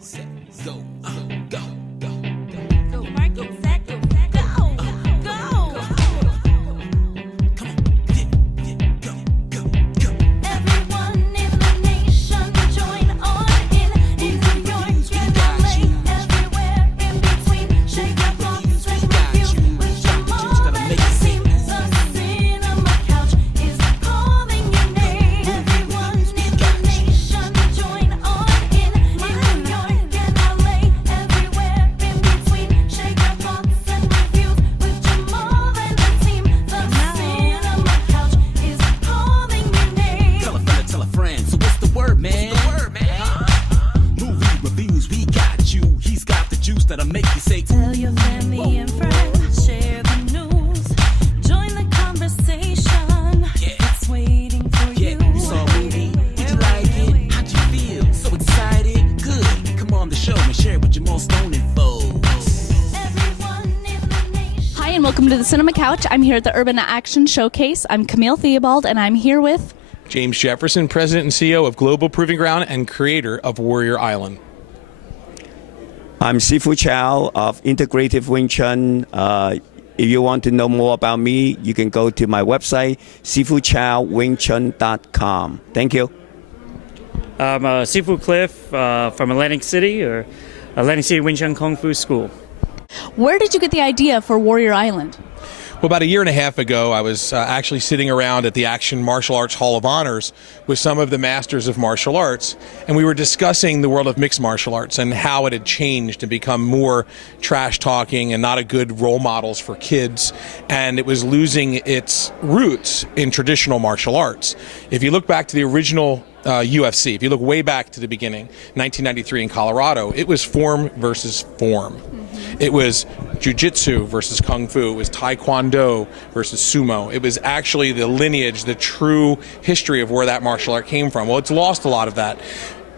set, go, go. Go, mark it, set, go, go, go. Come on, yeah, go, go, go. Everyone in the nation, join on in New York and LA, everywhere in between. Shake your thoughts and review with Jamaal and the team. The cinema couch is calling your name. Everyone in the nation, join on in New York and LA, everywhere in between. Shake your thoughts and reviews with Jamaal and the team. The cinema couch is calling your name. Tell a friend, tell a friend. So what's the word, man? Movie reviews, we got you. He's got the juice that'll make you say, Tell your family and friends, share the news, join the conversation. Yeah. It's waiting for yeah, you. you saw a movie. Did you like it? How'd you feel? So excited? Good. Come on the show and share it with your most stoned folks. Everyone in the nation. Hi, and welcome to the Cinema Couch. I'm here at the Urban Action Showcase. I'm Camille Theobald, and I'm here with... James Jefferson, President and CEO of Global Proving Ground and creator of Warrior Island. I'm Sifu Chow of Integrative Wing Chun. If you want to know more about me, you can go to my website, sifuchowwingchun.com. Thank you. I'm Sifu Cliff from Atlantic City, or Atlantic City Wing Chun Kung Fu School. Where did you get the idea for Warrior Island? Well, about a year and a half ago, I was actually sitting around at the Action Martial Arts Hall of Honors with some of the masters of martial arts, and we were discussing the world of mixed martial arts and how it had changed and become more trash talking and not a good role models for kids, and it was losing its roots in traditional martial arts. If you look back to the original UFC, if you look way back to the beginning, 1993 in Colorado, it was form versus form. It was jiu-jitsu versus kung fu. It was taekwondo versus sumo. It was actually the lineage, the true history of where that martial art came from. Well, it's lost a lot of that.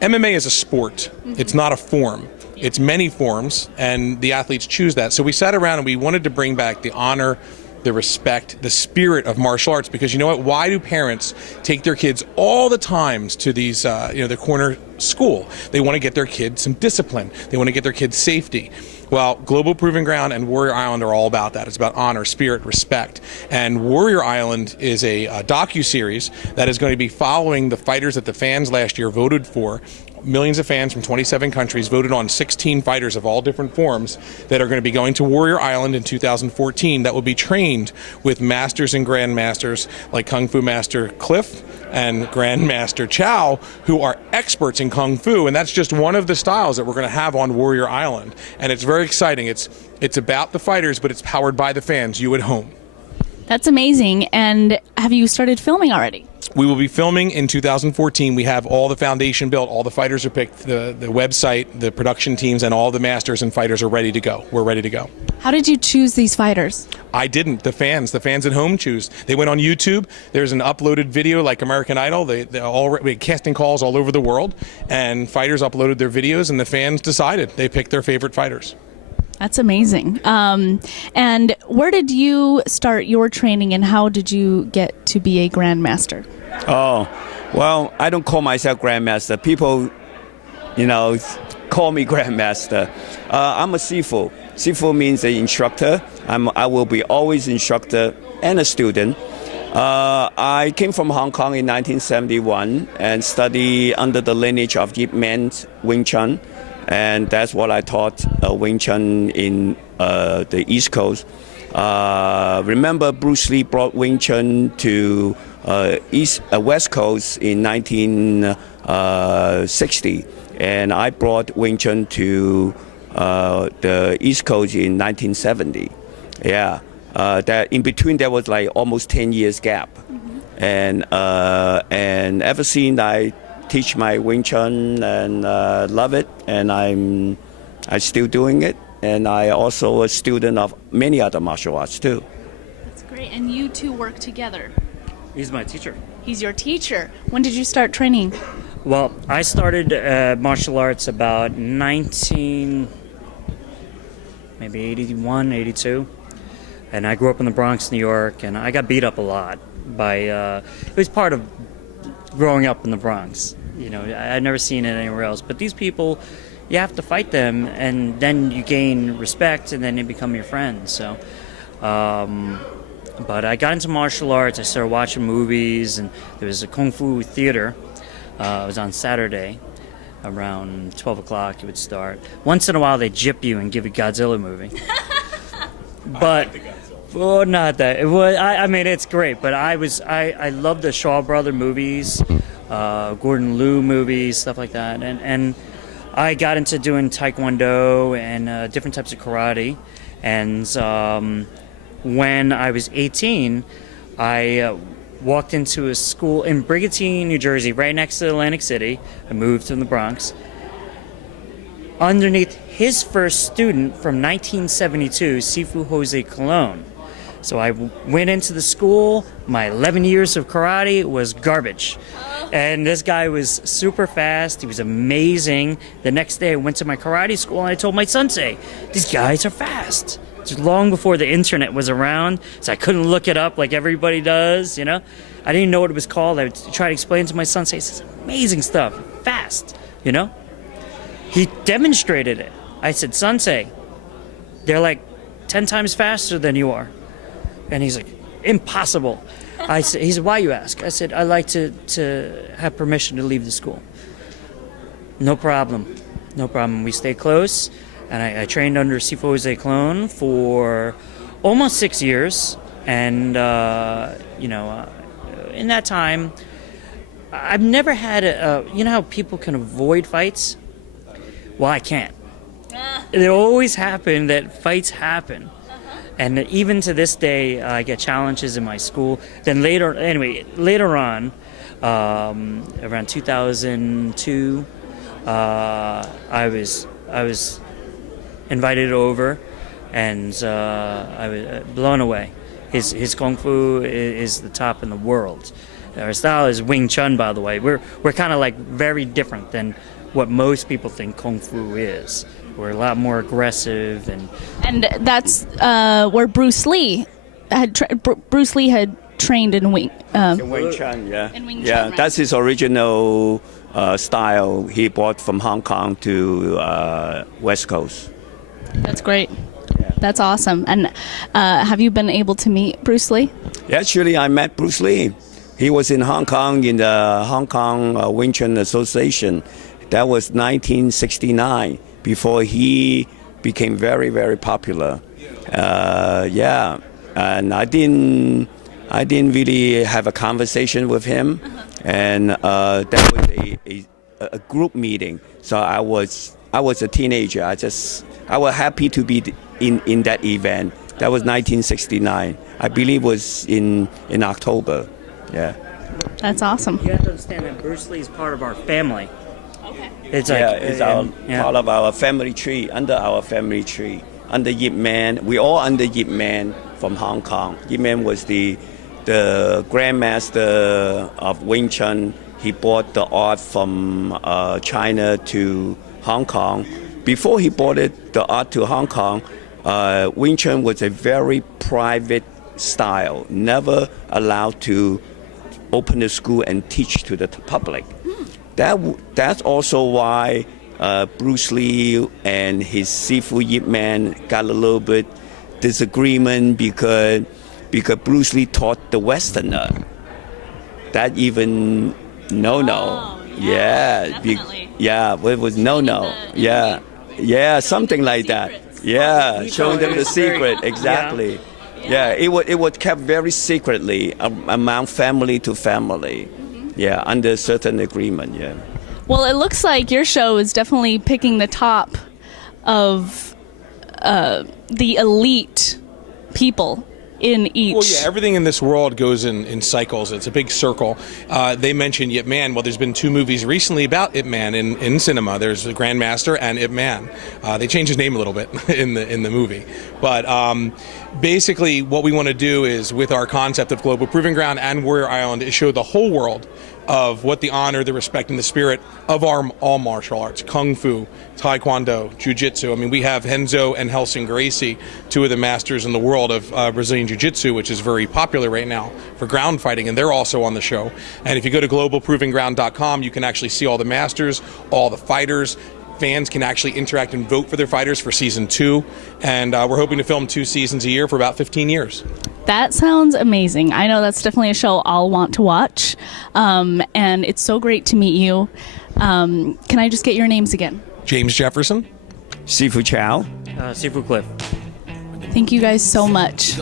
MMA is a sport. It's not a form. It's many forms, and the athletes choose that. So we sat around and we wanted to bring back the honor, the respect, the spirit of martial arts, because you know what? Why do parents take their kids all the times to these, the corner school? They want to get their kids some discipline. They want to get their kids safety. Well, Global Proving Ground and Warrior Island are all about that. It's about honor, spirit, respect. And Warrior Island is a docu-series that is going to be following the fighters that the fans last year voted for. Millions of fans from 27 countries voted on 16 fighters of all different forms that are going to be going to Warrior Island in 2014 that will be trained with masters and grandmasters like Kung Fu Master Cliff and Grandmaster Chow, who are experts in Kung Fu, and that's just one of the styles that we're going to have on Warrior Island. And it's very exciting. It's about the fighters, but it's powered by the fans, you at home. That's amazing. And have you started filming already? We will be filming in 2014. We have all the foundation built, all the fighters are picked, the website, the production teams, and all the masters and fighters are ready to go. We're ready to go. How did you choose these fighters? I didn't. The fans at home choose. They went on YouTube. There's an uploaded video like American Idol. We had casting calls all over the world, and fighters uploaded their videos, and the fans decided. They picked their favorite fighters. That's amazing. And where did you start your training, and how did you get to be a Grandmaster? Oh, well, I don't call myself Grandmaster. People, call me Grandmaster. I'm a Sifu. Sifu means an instructor. I will be always instructor and a student. I came from Hong Kong in 1971 and studied under the lineage of Yip Man's Wing Chun. And that's what I taught Wing Chun in the East Coast. Remember, Bruce Lee brought Wing Chun to West Coast in 1960, and I brought Wing Chun to the East Coast in 1970. Yeah, that in between there was like almost 10 years gap, and ever since I teach my Wing Chun and love it, and I'm still doing it, and I also a student of many other martial arts too. That's great. And you two work together. He's my teacher. He's your teacher. When did you start training? Well, I started martial arts about 81, 82. And I grew up in the Bronx, New York, and I got beat up a lot by, it was part of growing up in the Bronx. I've never seen it anywhere else. But these people, you have to fight them, and then you gain respect, and then they become your friends. So, but I got into martial arts. I started watching movies, and there was a kung fu theater. It was on Saturday, around 12 o'clock. It would start. Once in a while, they jip you and give you a Godzilla movie. But well, not that. It was. I mean, it's great. But I love the Shaw Brother movies, Gordon Liu movies, stuff like that. And I got into doing Taekwondo and different types of karate. And when I was 18, I walked into a school in Brigantine, New Jersey, right next to Atlantic City. I moved from the Bronx. Underneath his first student from 1972, Sifu Jose Colon. So I went into the school. My 11 years of karate was garbage. And this guy was super fast. He was amazing. The next day I went to my karate school and I told my sensei, these guys are fast. It's long before the internet was around, so I couldn't look it up like everybody does, I didn't even know what it was called. I would try to explain to my sensei, this is amazing stuff, fast, He demonstrated it. I said, Sensei, they're like 10 times faster than you are. And he's like, impossible. He said, why you ask? I said, I'd like to have permission to leave the school. No problem. We stay close. And I trained under Sifu Jose Colon for almost 6 years. And, in that time, I've never had how people can avoid fights? Well, I can't. It always happened that fights happen. And even to this day, I get challenges in my school. Then later on, around 2002, I was invited over, and I was blown away. His kung fu is the top in the world. Our style is Wing Chun, by the way. We're kind of like very different than what most people think kung fu is. We're a lot more aggressive, and that's where Bruce Lee had trained in Wing. In Wing Chun, yeah. In Wing Chun, yeah, right. that's his original style. He brought from Hong Kong to West Coast. That's great. That's awesome. And have you been able to meet Bruce Lee? Actually, I met Bruce Lee. He was in Hong Kong in the Hong Kong Wing Chun Association. That was 1969, before he became very, very popular. And I didn't really have a conversation with him. And that was a group meeting. So I was a teenager. I was happy to be in that event. That was 1969. I believe it was in October. Yeah. That's awesome. You have to understand that Bruce Lee is part of our family. Okay. It's part of our family tree, under our family tree. Under Yip Man, we all under Yip Man from Hong Kong. Yip Man was the Grandmaster of Wing Chun. He brought the art from China to Hong Kong. Before he brought the art to Hong Kong, Wing Chun was a very private style, never allowed to open the school and teach to the public. That's also why Bruce Lee and his Sifu Yip Man got a little bit disagreement because Bruce Lee taught the Westerner. That even no-no. Definitely. It was no-no. Something like that. Yeah, showing them the secret, exactly. Yeah, it was kept very secretly among family to family. Yeah, under certain agreement, yeah. Well, it looks like your show is definitely picking the top of the elite people in each. Well, yeah, everything in this world goes in cycles. It's a big circle. They mentioned Ip Man. Well, there's been 2 movies recently about Ip Man in cinema. There's Grandmaster and Ip Man. They changed his name a little bit in the movie. But basically what we want to do is, with our concept of Global Proving Ground and Warrior Island, is show the whole world of what the honor, the respect, and the spirit of all martial arts: Kung Fu, Taekwondo, Jiu-Jitsu. I mean, we have Renzo and Helsing Gracie, two of the masters in the world of Brazilian Jiu-Jitsu, which is very popular right now for ground fighting, and they're also on the show. And if you go to globalprovingground.com, you can actually see all the masters, all the fighters. Fans can actually interact and vote for their fighters for season 2, and we're hoping to film 2 seasons a year for about 15 years. That sounds amazing. I know that's definitely a show I'll want to watch, and it's so great to meet you. Can I just get your names again? James Jefferson. Sifu Chow. Sifu Cliff. Thank you guys so much.